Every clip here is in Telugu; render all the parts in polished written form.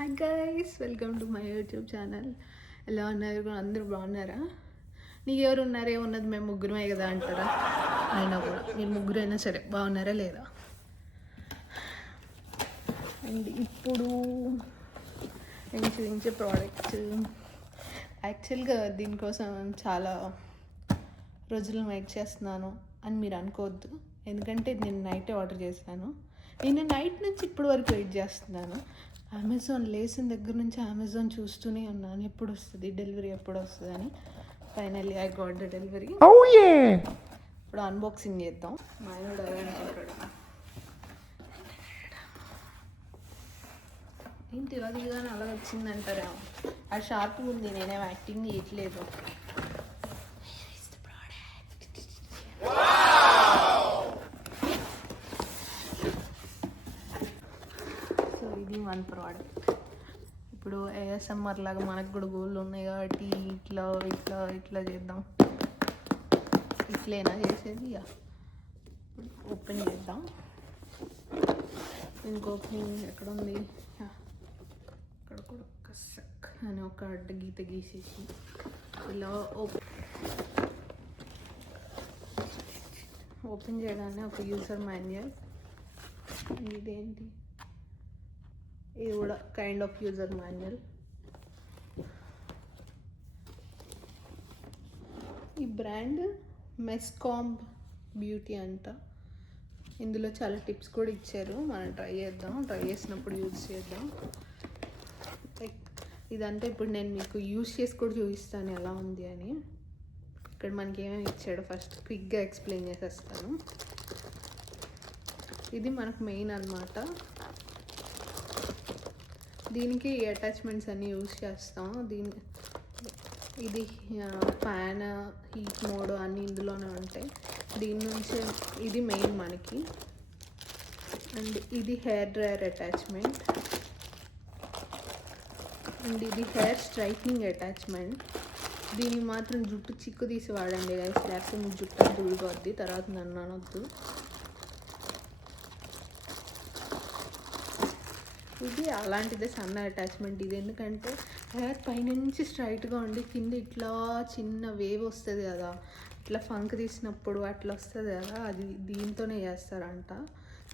Hi guys, welcome to my YouTube channel. ఎలా ఉన్నారు? అందరూ బాగున్నారా? నీకు ఎవరు ఉన్నారే ఉన్నది మేము ముగ్గురమే కదా అంటారా? అయినా కూడా మీరు ముగ్గురైనా సరే బాగున్నారా లేదా? అండ్ ఇప్పుడు నేను చూపించే ప్రోడక్ట్ యాక్చువల్గా దీనికోసం చాలా రోజులు వెయిట్ చేస్తున్నాను అని మీరు అనుకోవద్దు. ఎందుకంటే నేను నైటే ఆర్డర్ చేశాను. నేను నైట్ నుంచి ఇప్పటి వరకు వెయిట్ చేస్తున్నాను. అమెజాన్ లేసిన దగ్గర నుంచి అమెజాన్ చూస్తూనే ఉన్నాను, ఎప్పుడు వస్తుంది డెలివరీ, ఎప్పుడు వస్తుంది అని. Finally I got the delivery. ఇప్పుడు అన్బాక్సింగ్ చేద్దాం. మా ఆయన అలా అనుకుంటాడు, ఏంటి ఇలా దిగానే అలా వచ్చిందంటారేమో. ఆ షార్ప్ ఉంది, నేనేం యాక్టింగ్ చేయట్లేదు. ఇది వన్ ప్రోడక్ట్. ఇప్పుడు ఏఎస్ఎంఆర్ లాగా మనకు కూడా గోళ్ళు ఉన్నాయి కాబట్టి ఇట్లా ఇట్లా ఇట్లా చేద్దాం. ఇట్లైనా చేసేది. ఓపెన్ చేద్దాం. ఇంకో ఓపెనింగ్ ఎక్కడ ఉంది? ఇక్కడ కూడా ఒక సక్ అని ఒక అడ్డ గీత గీసేసి ఇలా ఓపెన్ చేయగానే ఒక యూజర్ మాన్యువల్. ఇదేంటి? ఇది కూడా కైండ్ ఆఫ్ యూజర్ మాన్యువల్. ఈ బ్రాండ్ మెస్కాంబ్ బ్యూటీ అంట. ఇందులో చాలా టిప్స్ కూడా ఇచ్చారు, మనం ట్రై చేద్దాం. ట్రై చేసినప్పుడు యూజ్ చేద్దాం. ఇదంతా ఇప్పుడు నేను మీకు యూజ్ చేసి కూడా చూపిస్తాను ఎలా ఉంది అని. ఇక్కడ మనకి ఏమేమి ఇచ్చాడో ఫస్ట్ క్విక్గా ఎక్స్ప్లెయిన్ చేసేస్తాను. ఇది మనకు మెయిన్ అన్నమాట. దీనికి అటాచ్మెంట్స్ అన్నీ యూజ్ చేస్తాం. ఇది ఫ్యాన్, హీట్ మోడ్ అన్నీ ఇందులోనే ఉంటాయి. దీని నుంచి ఇది మెయిన్ మనకి. అండ్ ఇది హెయిర్ డ్రైయర్ అటాచ్మెంట్. అండ్ ఇది హెయిర్ స్ట్రైట్నింగ్ అటాచ్మెంట్. దీనికి మాత్రం జుట్టు చిక్కు తీసి వాడండి గైస్, లేకపోతే మీ జుట్టు అంతా ఊడిపోద్ది, తర్వాత నన్ను అనొద్దు. ఇది అలాంటిదే, సన్న అటాచ్మెంట్. ఇది ఎందుకంటే హెయిర్ పైనుంచి స్ట్రైట్గా ఉండి కింద ఇట్లా చిన్న వేవ్ వస్తుంది కదా, ఇట్లా ఫంక్ తీసినప్పుడు అట్లా వస్తుంది కదా, అది దీంతోనే చేస్తారంట.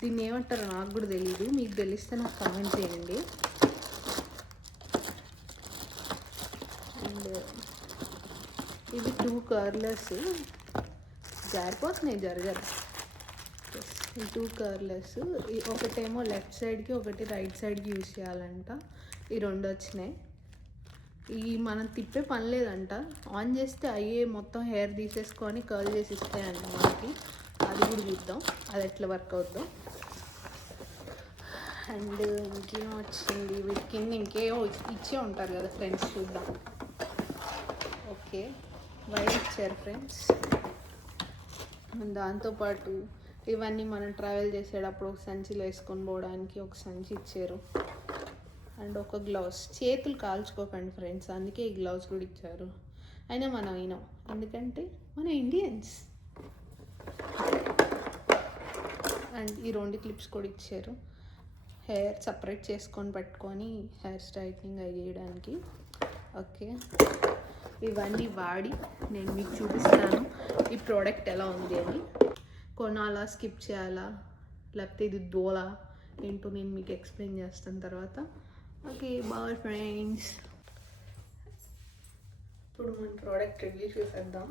దీన్ని ఏమంటారో నాకు కూడా తెలీదు, మీకు తెలిస్తే నాకు కామెంట్ చేయండి. అండ్ ఇవి 2 కర్లర్స్, జారిపోతున్నాయి జరగదు. ఈ 2 కర్లర్స్, ఒకటేమో లెఫ్ట్ సైడ్కి, ఒకటి రైట్ సైడ్కి యూజ్ చేయాలంట. ఈ 2 వచ్చినాయి. ఈ మనం తిప్పే పని లేదంట, ఆన్ చేస్తే అయ్యే మొత్తం హెయిర్ తీసేసుకొని కర్ల్ చేసి ఇస్తాయంట మనకి. అది కూడా చూద్దాం అది ఎట్లా వర్క్ అవుద్దాం. అండ్ ఇంకేం వచ్చింది, వీటి కింద ఇంకేమో ఇచ్చే ఉంటారు కదా ఫ్రెండ్స్, చూద్దాం. ఓకే, వైర్ ఇచ్చారు ఫ్రెండ్స్. దాంతోపాటు ఇవన్నీ మనం ట్రావెల్ చేసేటప్పుడు ఒక సంచిలో వేసుకొని పోవడానికి ఒక సంచి ఇచ్చారు. అండ్ ఒక గ్లౌస్. చేతులు కాల్చుకోకండి ఫ్రెండ్స్, అందుకే ఈ గ్లౌస్ కూడా ఇచ్చారు. అయినా మనం అయినాం, ఎందుకంటే మన ఇండియన్స్. అండ్ ఈ 2 క్లిప్స్ కూడా ఇచ్చారు, హెయిర్ సపరేట్ చేసుకొని పెట్టుకొని హెయిర్ స్ట్రైట్నింగ్ అయ్యేయడానికి. ఓకే, ఇవన్నీ వాడి నేను మీకు చూపిస్తాను ఈ ప్రోడక్ట్ ఎలా ఉంది అని. కొనాలా, స్కిప్ చేయాలా, లేకపోతే ఇది దోలా ఏంటో నేను మీకు ఎక్స్ప్లెయిన్ చేస్తాను తర్వాత. Okay bye friends. ఇప్పుడు మన ప్రోడక్ట్ రివ్యూ చూసేద్దాం.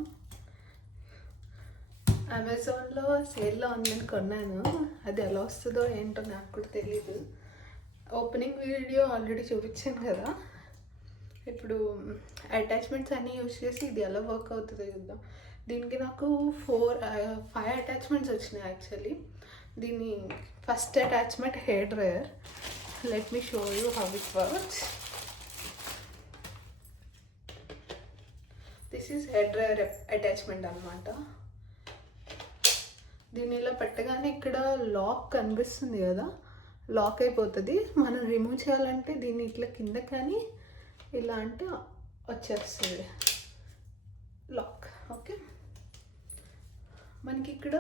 అమెజాన్లో సేల్లో ఉందని కొన్నాను, అది ఎలా వస్తుందో ఏంటో నాకు కూడా తెలీదు. ఓపెనింగ్ వీడియో ఆల్రెడీ చూపించాను కదా. ఇప్పుడు అటాచ్మెంట్స్ అన్నీ యూజ్ చేసి ఇది ఎలా వర్క్ అవుతుందో చూద్దాం. దీనికి నాకు 5 అటాచ్మెంట్స్ వచ్చినాయి యాక్చువల్లీ. దీని first attachment hair dryer. Let me show you how it works. This is hair dryer attachment అనమాట. దీన్ని ఇలా పెట్టగానే ఇక్కడ లాక్ కనిపిస్తుంది కదా, లాక్ అయిపోతుంది. మనం రిమూవ్ చేయాలంటే దీన్ని ఇట్లా కింద కానీ ఇలా అంటే వచ్చేస్తుంది లాక్. ఓకే, మనకి ఇక్కడ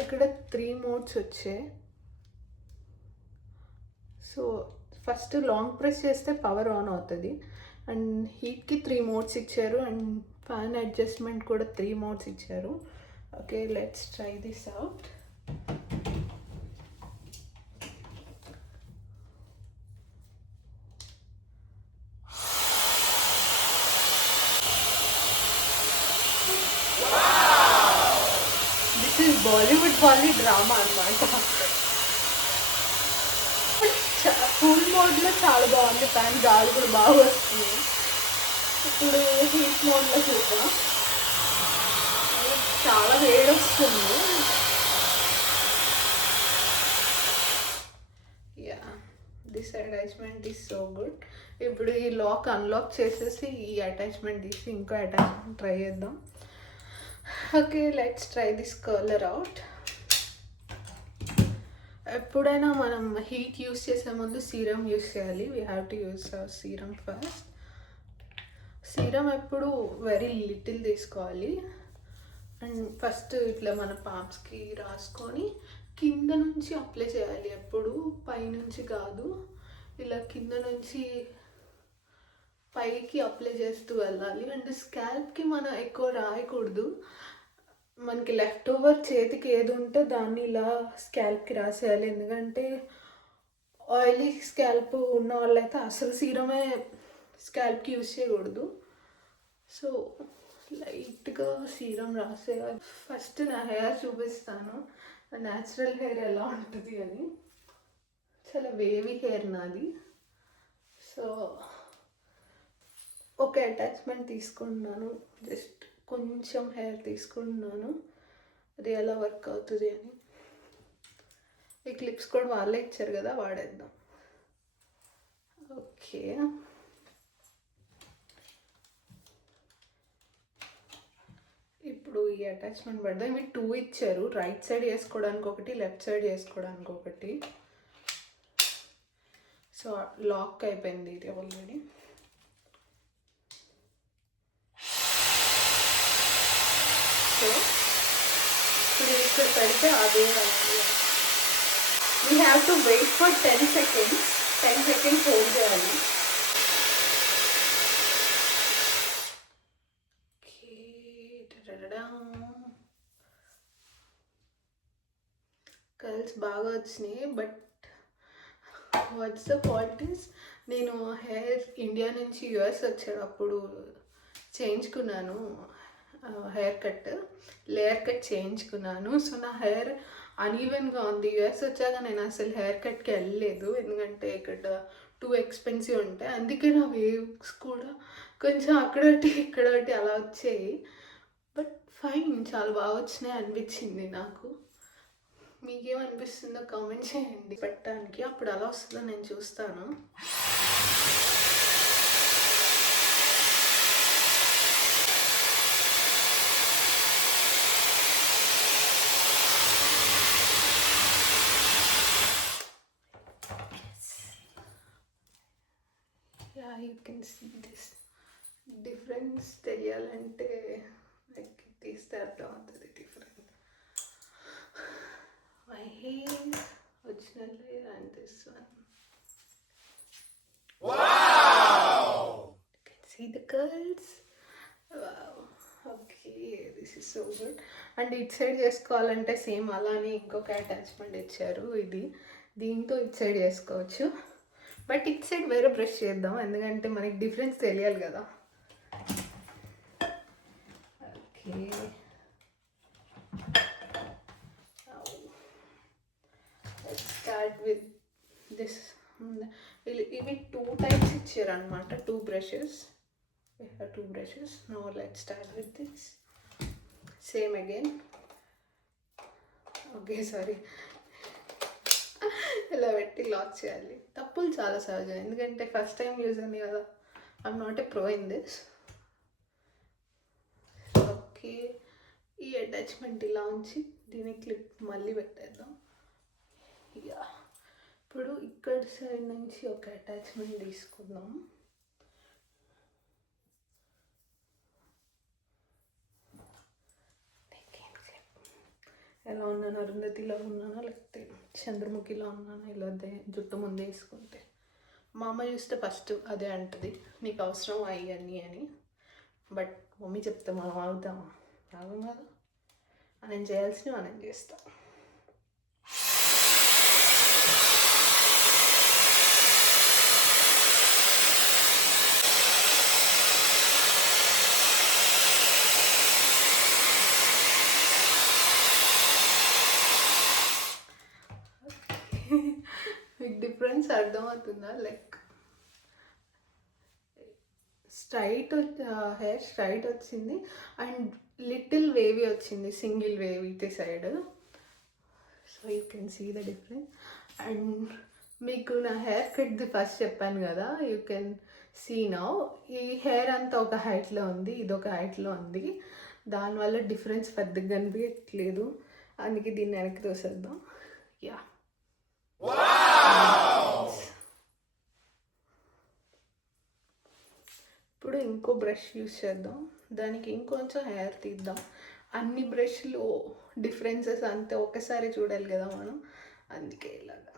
ఇక్కడ 3 మోడ్స్ వచ్చాయి. సో ఫస్ట్ లాంగ్ ప్రెస్ చేస్తే పవర్ ఆన్ అవుతుంది. అండ్ హీట్కి 3 మోడ్స్ ఇచ్చారు అండ్ ఫ్యాన్ అడ్జస్ట్మెంట్ కూడా 3 మోడ్స్ ఇచ్చారు. Okay, let's try this out. This is Bollywood bolly drama అనమాట. ఫుల్ మోడ్లో చాలా బాగుంది ఫ్యాన్, గాలి కూడా బాగా వస్తుంది. ఇప్పుడు హీట్ మోడ్లో చూద్దాం. చాలా వేడి వస్తుంది. Yeah, this attachment is so good. ఇప్పుడు ఈ లాక్ అన్లాక్ చేసేసి ఈ అటాచ్మెంట్ తీసి ఇంకో అటాచ్మెంట్ ట్రై చేద్దాం. Okay, let's try this colour out. ఎప్పుడైనా మనం హీట్ యూస్ చేసే ముందు సీరం యూస్ చేయాలి. We have to use serum first. Serum ఎప్పుడు వెరీ లిటిల్ తీసుకోవాలి. అండ్ ఫస్ట్ ఇట్లా మన పామ్స్కి రాసుకొని కింద నుంచి అప్లై చేయాలి. ఎప్పుడు పైనుంచి కాదు, ఇలా కింద నుంచి పైకి అప్లై చేస్తూ వెళ్ళాలి. అండ్ స్కాల్ప్కి మనం ఎక్కువ రాయకూడదు. మనకి లెఫ్ట్ ఓవర్ చేతికి ఏది ఉంటే దాన్ని ఇలా స్కాల్ప్కి రాసేయాలి. ఎందుకంటే ఆయిలీ స్కాల్ప్ ఉన్న వాళ్ళైతే అసలు సీరమే స్కాల్ప్కి యూజ్ చేయకూడదు. సో లైట్గా సీరం రాసేయాలి. ఫస్ట్ నా హెయిర్ చూపిస్తాను, న్యాచురల్ హెయిర్ ఎలా ఉంటుంది అని. చాలా వేవీ హెయిర్ నాది. సో ఒక అటాచ్మెంట్ తీసుకుంటున్నాను, జస్ట్ కొంచెం హెయిర్ తీసుకుంటున్నాను, అది ఎలా వర్క్ అవుతుంది అని. ఈ క్లిప్స్ కూడా వాళ్ళే ఇచ్చారు కదా, వాడేద్దాం. ఓకే, ఇప్పుడు ఈ అటాచ్మెంట్ పడదాం. ఇవి 2 ఇచ్చారు, రైట్ సైడ్ వేసుకోవడానికి ఒకటి, లెఫ్ట్ సైడ్ వేసుకోవడానికి ఒకటి. సో లాక్ అయిపోయింది ఇది ఆల్రెడీ. సో ఇప్పుడు ఇక్కడ పెడితే అదే we have to wait for 10 seconds. 10 seconds hold చేయాలి. కలర్స్ బాగా వచ్చినాయి. But what's the fault is, నేను హెయిర్ ఇండియా నుంచి యుఎస్ వచ్చేటప్పుడు చేయించుకున్నాను హెయిర్ కట్, లేయర్ కట్ చేయించుకున్నాను. సో నా హెయిర్ అన్ఈవెన్గా ఉంది. యుఎస్ వచ్చాక నేను అసలు హెయిర్ కట్కి వెళ్ళలేదు, ఎందుకంటే ఇక్కడ టూ ఎక్స్పెన్సివ్ ఉంటాయి. అందుకే నా వేవ్స్ కూడా కొంచెం అక్కడొకటి ఇక్కడొకటి అలా వచ్చాయి. బట్ ఫైన్, చాలా బాగా వచ్చినాయి అనిపించింది నాకు. మీకేమనిపిస్తుందో కామెంట్ చేయండి. పెట్టడానికి అప్పుడు అలా వస్తుందో నేను చూస్తాను. You can see this difference. తెలియాలంటే లైక్ తీస్తే అర్థం అవుతుంది difference. My hair originally and this one. Wow! You can see the curls. Wow. Okay, this is so good. And it side చేసుకోవాలంటే సేమ్ అలానే ఇంకొక అటాచ్మెంట్ ఇచ్చారు. ఇది దీంతో ఇట్ సైడ్ చేసుకోవచ్చు. బట్ ఇట్ సైడ్ వేరే బ్రష్ చేద్దాం, ఎందుకంటే మనకి డిఫరెన్స్ తెలియాలి కదా. Okay, start with this. ఇవి 2 types ఇచ్చారు అనమాట, 2 brushes. We have 2 brushes. Now let's start with this. Same again. Okay, sorry. ఇలా పెట్టి లాక్ చేయాలి. తప్పులు చాలా సహజం, ఎందుకంటే ఫస్ట్ టైం యూజ్ అయింది కదా. I'm not a pro in this. Okay, ఈ అటాచ్మెంట్ ఇలా ఉంచి దీని క్లిప్ మళ్ళీ పెట్టేద్దాం. యా, ఇప్పుడు ఇక్కడ సైడ్ నుంచి ఒక అటాచ్మెంట్ తీసుకుందాం. ఎలా ఉన్నాను, అరుంధతిలో ఉన్నానా లేకపోతే చంద్రముఖిలో ఉన్నానా ఇలా జుట్టు ముందే వేసుకుంటే? మా అమ్మ చూస్తే ఫస్ట్ అదే అంటది, నీకు అవసరం అయ్యన్నీ అని. బట్ మమ్మీ చెప్తే మనం ఆగుతాం, ఆగం కదా. నేను చేయాల్సినవి నేను చేస్తాను. మీకు డిఫరెన్స్ అర్థమవుతుందా? లైక్ స్ట్రైట్ హెయిర్ స్ట్రైట్ వచ్చింది అండ్ లిటిల్ వేవీ వచ్చింది, సింగిల్ వేవ్ ఇటు side. So you can see the difference. And మీకు నా హెయిర్ కట్ది ఫస్ట్ చెప్పాను కదా, యూ కెన్ సీ నౌ. ఈ హెయిర్ అంతా ఒక హైట్లో ఉంది, ఇది ఒక హైట్లో ఉంది. దానివల్ల డిఫరెన్స్ పెద్దగా కనిపించట్లేదు, అందుకే దీన్ని వెనక్కి తోసేద్దాం. యా, ఇప్పుడు ఇంకో బ్రష్ యూస్ చేద్దాం, దానికి ఇంకొంచెం హెయిర్ తీద్దాం. అన్ని బ్రష్లు డిఫరెన్సెస్ అంతే ఒకసారి చూడాలి కదా మనం, అందుకే ఇలాగా.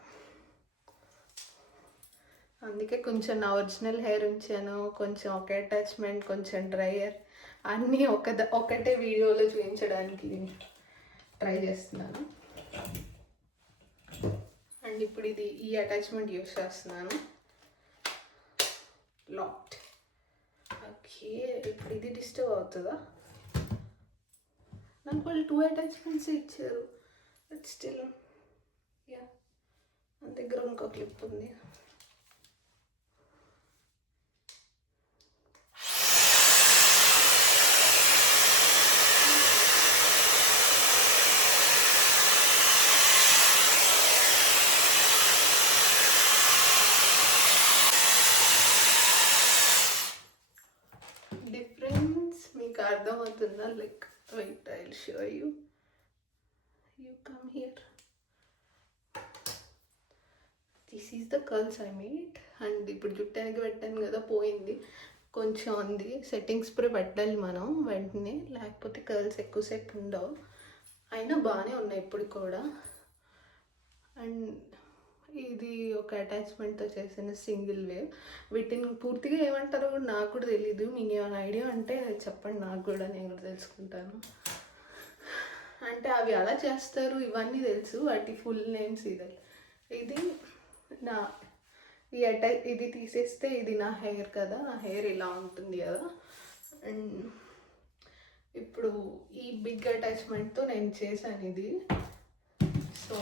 అందుకే కొంచెం నా ఒరిజినల్ హెయిర్ ఉంచాను, కొంచెం ఒక అటాచ్మెంట్, కొంచెం డ్రైయర్, అన్నీ ఒకటే వీడియోలో చూపించడానికి ట్రై చేస్తున్నాను. అండ్ ఇప్పుడు ఈ అటాచ్మెంట్ యూస్ చేస్తున్నాను, లాక్డ్. ఓకే, ఇప్పుడు ఇది డిస్టర్బ్ అవుతుందా? నాకు వాళ్ళు 2 అటాచ్మెంట్స్ ఇచ్చారు, బట్ స్టిల్ యా. మన దగ్గర ఇంకో క్లిప్ ఉంది. అర్థమవుతుందా? Like weight, I will show you. You come here. This is the curls I made. And ఇప్పుడు జుట్టానికి పెట్టాను కదా, పోయింది కొంచెం ఉంది. సెట్టింగ్ స్ప్రే పెట్టాలి మనం వెంటనే, లేకపోతే కర్ల్స్ ఎక్కువసేపు ఉండవు. అయినా బాగానే ఉన్నాయి ఇప్పుడు కూడా. అండ్ ఇది ఒక అటాచ్మెంట్తో చేసిన సింగిల్ వేవ్. వీటిని పూర్తిగా ఏమంటారో కూడా నాకు కూడా తెలీదు. మీకు ఏమైనా ఐడియా అంటే చెప్పండి, నాకు కూడా, నేను కూడా తెలుసుకుంటాను. అంటే అవి అలా చేస్తారు ఇవన్నీ తెలుసు, వాటి ఫుల్ నేమ్స్ ఇది నా ఇది తీసేస్తే ఇది నా హెయిర్ కదా, నా హెయిర్ ఇలా ఉంటుంది కదా. అండ్ ఇప్పుడు ఈ బిగ్ అటాచ్మెంట్తో నేను చేశాను ఇది. సో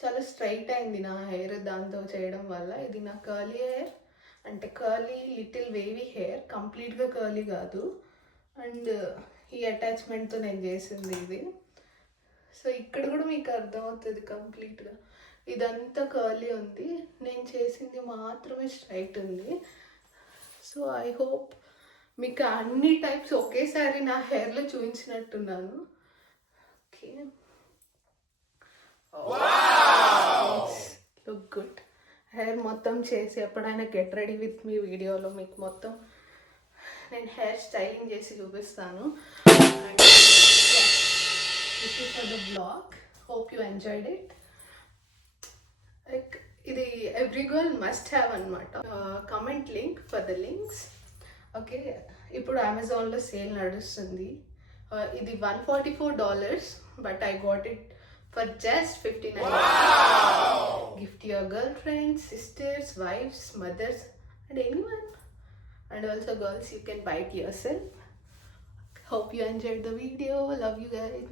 చాలా స్ట్రైట్ అయింది నా హెయిర్ దాంతో చేయడం వల్ల. ఇది నా కర్లీ హెయిర్, అంటే కర్లీ లిటిల్ వేవీ హెయిర్, కంప్లీట్గా కర్లీ కాదు. అండ్ ఈ అటాచ్మెంట్తో నేను చేసింది ఇది. సో ఇక్కడ కూడా మీకు అర్థమవుతుంది కంప్లీట్గా, ఇదంతా కర్లీ ఉంది, నేను చేసింది మాత్రమే స్ట్రైట్ ఉంది. సో ఐ హోప్ మీకు అన్ని టైప్స్ ఒకేసారి నా హెయిర్లో చూపించినట్టున్నాను. Okay, look good. హెయిర్ మొత్తం చేసి ఎప్పుడైనా గెట్ రెడీ విత్ మీ వీడియోలో మీకు మొత్తం నేను హెయిర్ స్టైలింగ్ చేసి చూపిస్తాను. This is for the blog. Hope you enjoyed it. Like ఇది ఎవ్రీ గర్ల్ మస్ట్ హ్యావ్ అనమాట. Comment link for the links. Okay, ఇప్పుడు అమెజాన్లో సేల్ నడుస్తుంది. ఇది $144, but I got it for just $59. Wow! Gift your girlfriends, sisters, wives, mothers, and anyone. And also girls, you can buy it yourself. Hope you enjoyed the video. Love you guys.